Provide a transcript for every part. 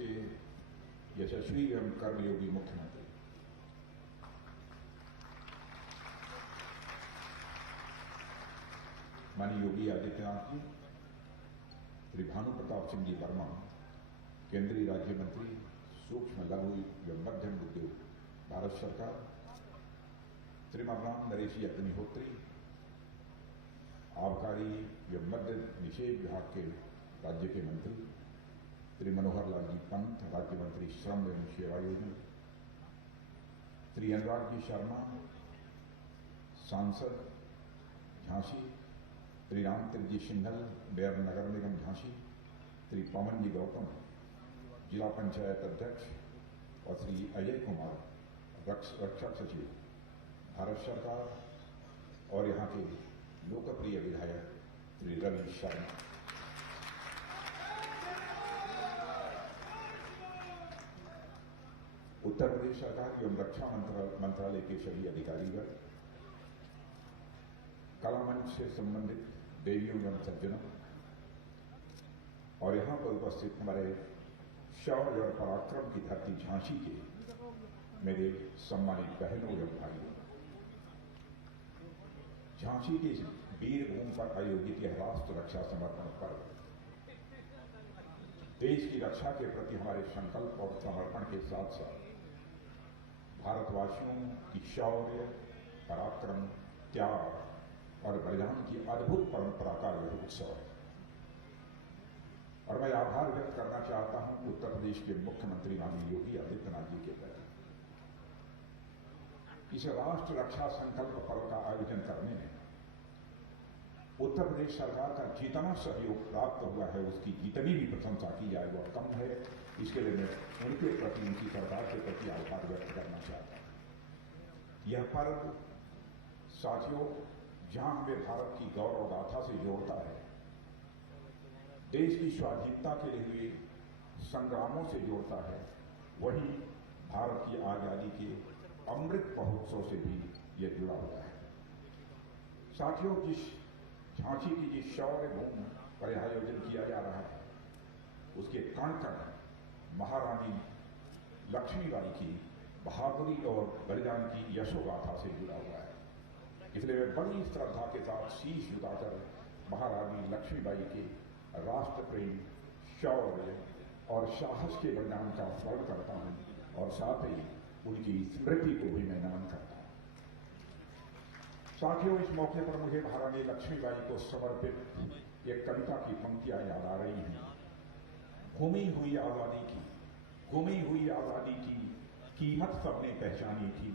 के यशस्वी एवं कर्मयोगी मुख्यमंत्री माननीय योगी आदित्यनाथ जी, श्री भानु प्रताप सिंह जी वर्मा, केंद्रीय राज्य मंत्री सूक्ष्म लघु एवं मध्यम उद्योग भारत सरकार, श्रीमान राम नरेश जी अग्निहोत्री, आबकारी एवं मद्य निषेध विभाग के राज्य के मंत्री श्री मनोहर लाल जी पंत, राज्य मंत्री श्रम एवं सेवायोजन, श्री अनुराग जी शर्मा, सांसद झांसी, श्री रामचंद्र जी सिंघल, मेयर नगर निगम झांसी, श्री पवन जी गौतम, जिला पंचायत अध्यक्ष और श्री अजय कुमार, रक्षक सचिव भारत सरकार और यहाँ के लोकप्रिय विधायक श्री रवि शर्मा, उत्तर प्रदेश सरकार एवं रक्षा मंत्रालय के सभी अधिकारीगण, कला मंच से संबंधित देवियों एवं सज्जनों और यहाँ पर उपस्थित हमारे शौर्य और पराक्रम की धरती झांसी के मेरे सम्मानित बहनों एवं भाइयों, झांसी के वीर भूमि पर आयोजित यह राष्ट्र रक्षा समर्पण पर्व देश की रक्षा के प्रति हमारे संकल्प और समर्पण के साथ साथ भारतवासियों की शौर्य, पराक्रम, त्याग और बलिदान की अद्भुत परंपरा का यह उत्सव है। और मैं आभार व्यक्त करना चाहता हूं उत्तर प्रदेश के मुख्यमंत्री माननीय योगी आदित्यनाथ जी के प्रति। इस राष्ट्र रक्षा संकल्प पर्व का आयोजन करने में उत्तर प्रदेश सरकार का जितना सहयोग प्राप्त हुआ है उसकी जितनी भी प्रशंसा की जाए वह कम है। इसके लिए मैं उनके प्रति, उनकी सरकार के प्रति आभार व्यक्त करना चाहता हूं। यह पर्व साथियों जहां हमें भारत की गौरव गाथा से जोड़ता है, देश की स्वाधीनता के लिए हुए संग्रामों से जोड़ता है, वहीं भारत की आजादी के अमृत महोत्सव से भी यह जुड़ा हुआ है। साथियों, जिस झांसी की जिस शौर्य भूमि पर आयोजन किया जा रहा है उसके कण कण महारानी लक्ष्मीबाई की बहादुरी और बलिदान की यशोगाथा से जुड़ा हुआ है। इसलिए मैं बड़ी श्रद्धा के साथ शीश झुकाकर महारानी लक्ष्मीबाई के राष्ट्र प्रेम, शौर्य और साहस के बलिदान का स्मरण करता हूं और साथ ही उनकी स्मृति को भी मैं नमन करता हूं। साथियों, इस मौके पर मुझे महारानी लक्ष्मीबाई को समर्पित एक कविता की पंक्तियां याद आ रही हैं। गुमी हुई आजादी की, गुमी हुई आजादी की कीमत सबने पहचानी थी,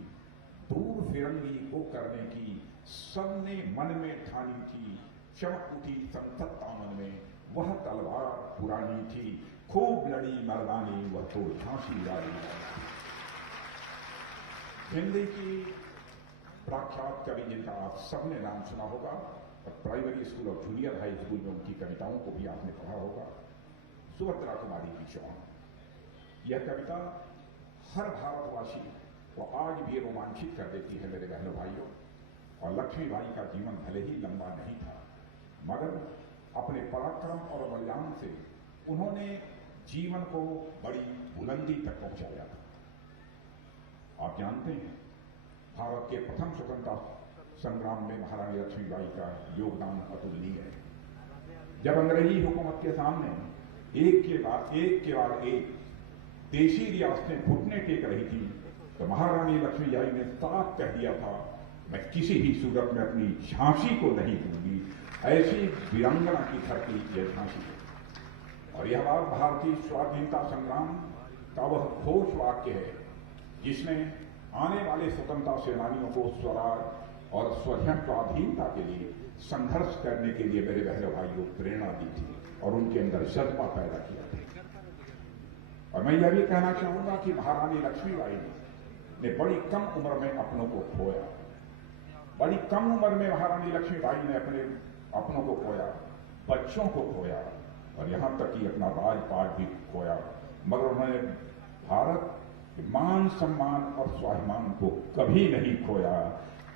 दूर फिरंगी को करने की सबने मन में ठानी थी, चमक उठी संसद दामन में वह तलवार पुरानी थी, खूब लड़ी मर्दानी वह तो झांसी रानी। हिंदी की प्रख्यात कवि जिनका आप सबने नाम सुना होगा और प्राइमरी स्कूल और जूनियर हाई स्कूल में उनकी कविताओं को भी आपने पढ़ा होगा, सुभद्रा कुमारी की चौहान। यह कविता हर भारतवासी को आज भी रोमांचित कर देती है मेरे बहनों भाइयों। और लक्ष्मीबाई का जीवन भले ही लंबा नहीं था, मगर अपने पराक्रम और बलिदान से उन्होंने जीवन को बड़ी बुलंदी तक पहुंचाया था। आप जानते हैं, भारत के प्रथम स्वतंत्रता संग्राम में महारानी लक्ष्मीबाई का योगदान अतुलनीय है। जब अंग्रेजी हुकूमत के सामने एक के बाद एक देशी रियासतें घुटने टेक रही थी, तो महारानी लक्ष्मीबाई ने साफ कह दिया था, मैं किसी भी सूरत में अपनी झांसी को नहीं दूंगी। ऐसी वीरांगना की धरती यह झांसी है। और यह बात भारतीय स्वाधीनता संग्राम का वह घोष वाक्य है जिसने आने वाले स्वतंत्रता सेनानियों को स्वराज और स्वाधीनता के लिए संघर्ष करने के लिए मेरे बहनों भाइयों प्रेरणा दी थी और उनके अंदर जज्बा पैदा किया था। और मैं यह भी कहना चाहूंगा कि महारानी लक्ष्मीबाई ने बड़ी कम उम्र में अपनों को खोया। बड़ी कम उम्र में महारानी लक्ष्मीबाई ने अपने अपनों को खोया, बच्चों को खोया और यहां तक कि अपना राजपाट भी खोया, मगर उन्होंने भारत के मान सम्मान और स्वाभिमान को कभी नहीं खोया।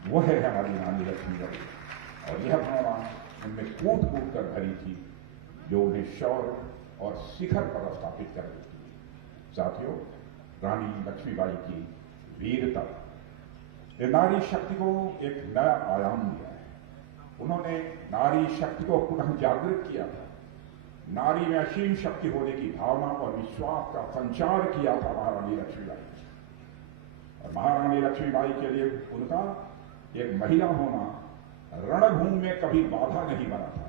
वह है हमारी रानी लक्ष्मीबाई और यह भावना उनमें कूद कूद कर भरी थी जो उन्हें शौर्य और शिखर पर स्थापित कर देती है। साथियों, रानी लक्ष्मीबाई की वीरता ने नारी शक्ति को एक नया आयाम दिया है। उन्होंने नारी शक्ति को पुनः जागृत किया था। नारी में असीम शक्ति होने की भावना और विश्वास का संचार किया था महारानी लक्ष्मीबाई। और महारानी लक्ष्मीबाई के लिए उनका एक महिला होना रणभूमि में कभी बाधा नहीं बना था।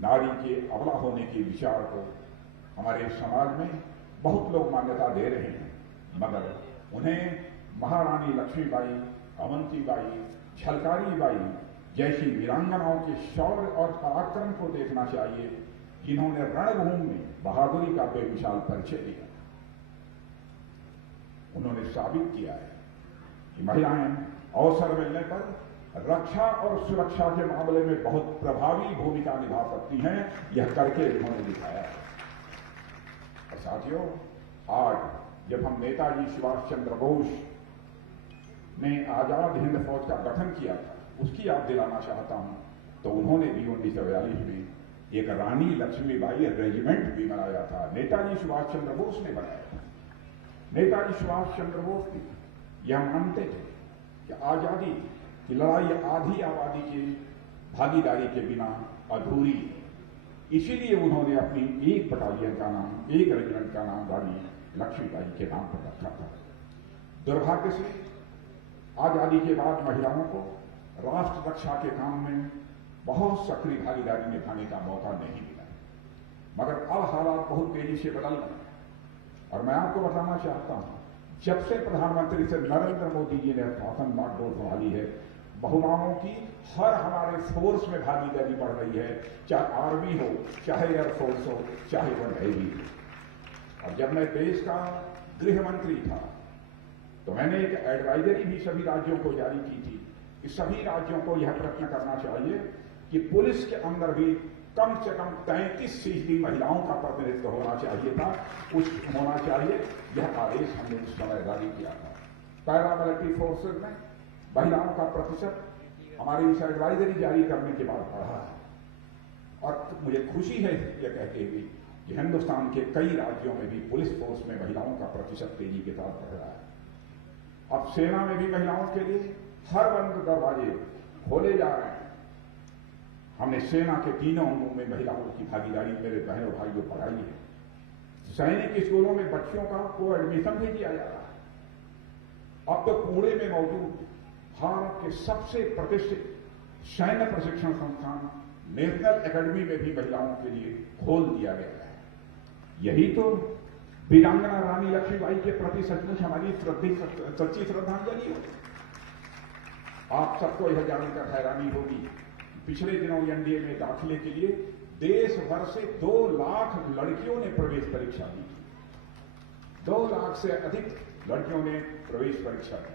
नारी के अबला होने के विचार को हमारे समाज में बहुत लोग मान्यता दे रहे हैं, मगर उन्हें महारानी लक्ष्मीबाई, अवंतीबाई, झलकारी बाई जैसी वीरांगनाओं के शौर्य और पराक्रम को देखना चाहिए, जिन्होंने रणभूमि में बहादुरी का बेमिसाल परिचय दिया। उन्होंने साबित किया है कि महिलाएं अवसर मिलने पर रक्षा और सुरक्षा के मामले में बहुत प्रभावी भूमिका निभा सकती हैं। यह करके उन्होंने दिखाया है। और साथियों, आज जब हम नेताजी सुभाष चंद्र बोस ने आजाद हिंद फौज का गठन किया था, उसकी याद दिलाना चाहता हूं, तो उन्होंने भी 1942 में एक रानी लक्ष्मीबाई रेजिमेंट भी बनाया था। नेताजी सुभाष चंद्र बोस ने बनाया था। नेताजी सुभाष चंद्र बोस भी यह मानते थे कि आजादी की लड़ाई आधी आबादी की भागीदारी के बिना अधूरी है। इसीलिए उन्होंने अपनी एक बटालियन का नाम, एक रेजिमेंट का नाम रानी लक्ष्मीबाई के नाम पर रखा था। दुर्भाग्य से आजादी के बाद महिलाओं को राष्ट्र रक्षा के काम में बहुत सक्रिय भागीदारी निभाने का मौका नहीं मिला, मगर अब हालात बहुत तेजी से बदल रहे हैं। और मैं आपको बताना चाहता हूं, जब से प्रधानमंत्री से नरेंद्र मोदी जी ने शासन बागडोर संभाली है, महिलाओं की हर हमारे फोर्स में भागीदारी बढ़ रही है, चाहे आर्मी हो, चाहे एयरफोर्स हो, चाहे वो नेवी हो। और जब मैं देश का गृह मंत्री था, तो मैंने एक एडवाइजरी भी सभी राज्यों को जारी की थी कि सभी राज्यों को यह प्रयत्न करना चाहिए कि पुलिस के अंदर भी कम से कम 33% महिलाओं का प्रतिनिधित्व होना चाहिए था, होना चाहिए। यह आदेश हमने उस समय जारी किया था। पैरामिलिट्री फोर्सेज में महिलाओं का प्रतिशत हमारी इस एडवाइजरी जारी करने के बाद बढ़ा है। और मुझे खुशी है यह कहते हुए कि हिंदुस्तान के कई राज्यों में भी पुलिस फोर्स में महिलाओं का प्रतिशत तेजी के साथ बढ़ रहा है। अब सेना में भी महिलाओं के लिए हर बंद दरवाजे खोले जा रहे हैं। हमने सेना के तीनों अंगों में महिलाओं की भागीदारी मेरे बहनों भाइयों बढ़ाई है। सैनिक स्कूलों में बच्चियों का को एडमिशन भी किया जा रहा है। अब तो पुणे में मौजूद भारत के सबसे प्रतिष्ठित सैन्य प्रशिक्षण संस्थान नेशनल एकेडमी में भी महिलाओं के लिए खोल दिया गया है। यही तो वीरांगना रानी लक्ष्मीबाई के प्रति सचमुच हमारी सच्ची श्रद्धांजलि हो। आप सबको यह जानकर हैरानी होगी, पिछले दिनों एनडीए में दाखिले के लिए देश भर से 2 लाख लड़कियों ने प्रवेश परीक्षा दी। 2 लाख से अधिक लड़कियों ने प्रवेश परीक्षा दी।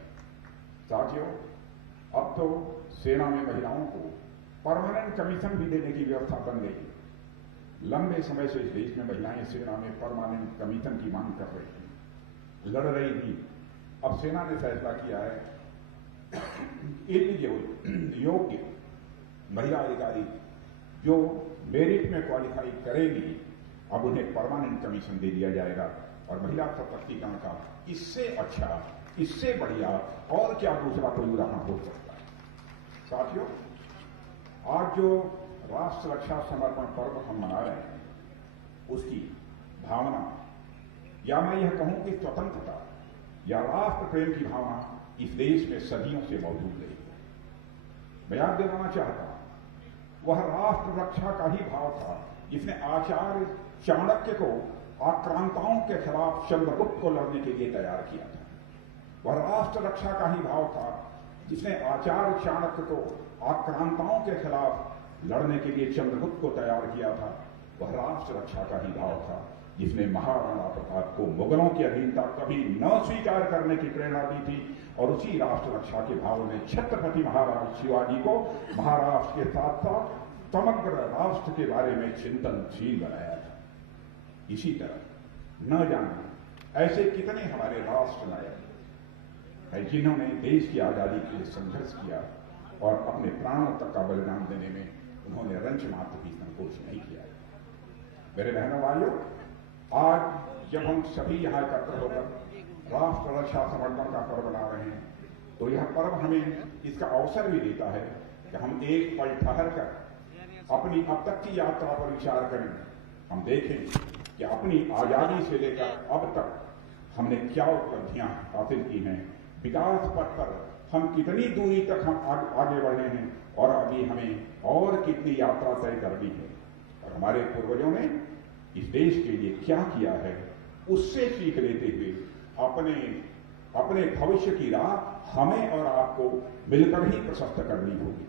साथियों, अब तो सेना में महिलाओं को परमानेंट कमीशन भी देने की व्यवस्था बन गई है। लंबे समय से इस देश में महिलाएं सेना में परमानेंट कमीशन की मांग कर रही थी, लड़ रही थी। अब सेना ने फैसला किया है योग्य महिला अधिकारी जो मेरिट में क्वालिफाई करेगी, अब उन्हें परमानेंट कमीशन दे दिया जाएगा। और महिला सशक्तिकरण का इससे अच्छा, इससे बढ़िया और क्या दूसरा कोई उदाहरण हो सकता है। साथियों, आज जो राष्ट्र रक्षा समर्पण पर्व हम मना रहे हैं, उसकी भावना, या मैं यह कहूं कि स्वतंत्रता या राष्ट्र प्रेम की भावना इस देश में सदियों से मौजूद रही है। मैं याद दिलाना चाहता हूं, वह राष्ट्र रक्षा का ही भाव था जिसने आचार्य चाणक्य को आक्रांताओं के खिलाफ चंद्रगुप्त को लड़ने के लिए तैयार किया था। वह राष्ट्र रक्षा का ही भाव था जिसने आचार्य चाणक्य को आक्रांताओं के खिलाफ लड़ने के लिए चंद्रगुप्त को तैयार किया था। वह राष्ट्र रक्षा का ही भाव था जिसने महाराणा प्रताप को मुगलों की अधीनता कभी न स्वीकार करने की प्रेरणा दी थी। और उसी राष्ट्र रक्षा के भाव ने छत्रपति महाराज शिवाजी को महाराष्ट्र के साथ साथ समग्र राष्ट्र के बारे में चिंतनशील बनाया था। इसी तरह न जाने ऐसे कितने हमारे राष्ट्र नायक हैं जिन्होंने देश की आजादी के लिए संघर्ष किया और अपने प्राणों तक का बलिदान देने में उन्होंने रंच मात्र भी संकोच नहीं किया। मेरे बहनों भाइयों, आज जब हम सभी यहाँ एकत्र होकर राष्ट्र रक्षा समर्पण का पर्व मना रहे हैं, तो यह पर्व हमें इसका अवसर भी देता है कि हम एक पल ठहर कर अपनी अब तक की यात्रा पर विचार करें। हम देखें कि अपनी आजादी से लेकर अब तक हमने क्या उपलब्धियां हासिल की हैं, विकास पथ पर हम कितनी दूरी तक हम आगे बढ़े हैं और अभी हमें और कितनी यात्रा तय करनी है, और हमारे पूर्वजों ने इस देश के लिए क्या किया है, उससे सीख लेते हुए अपने भविष्य की राह हमें और आपको मिलकर ही प्रशस्त करनी होगी।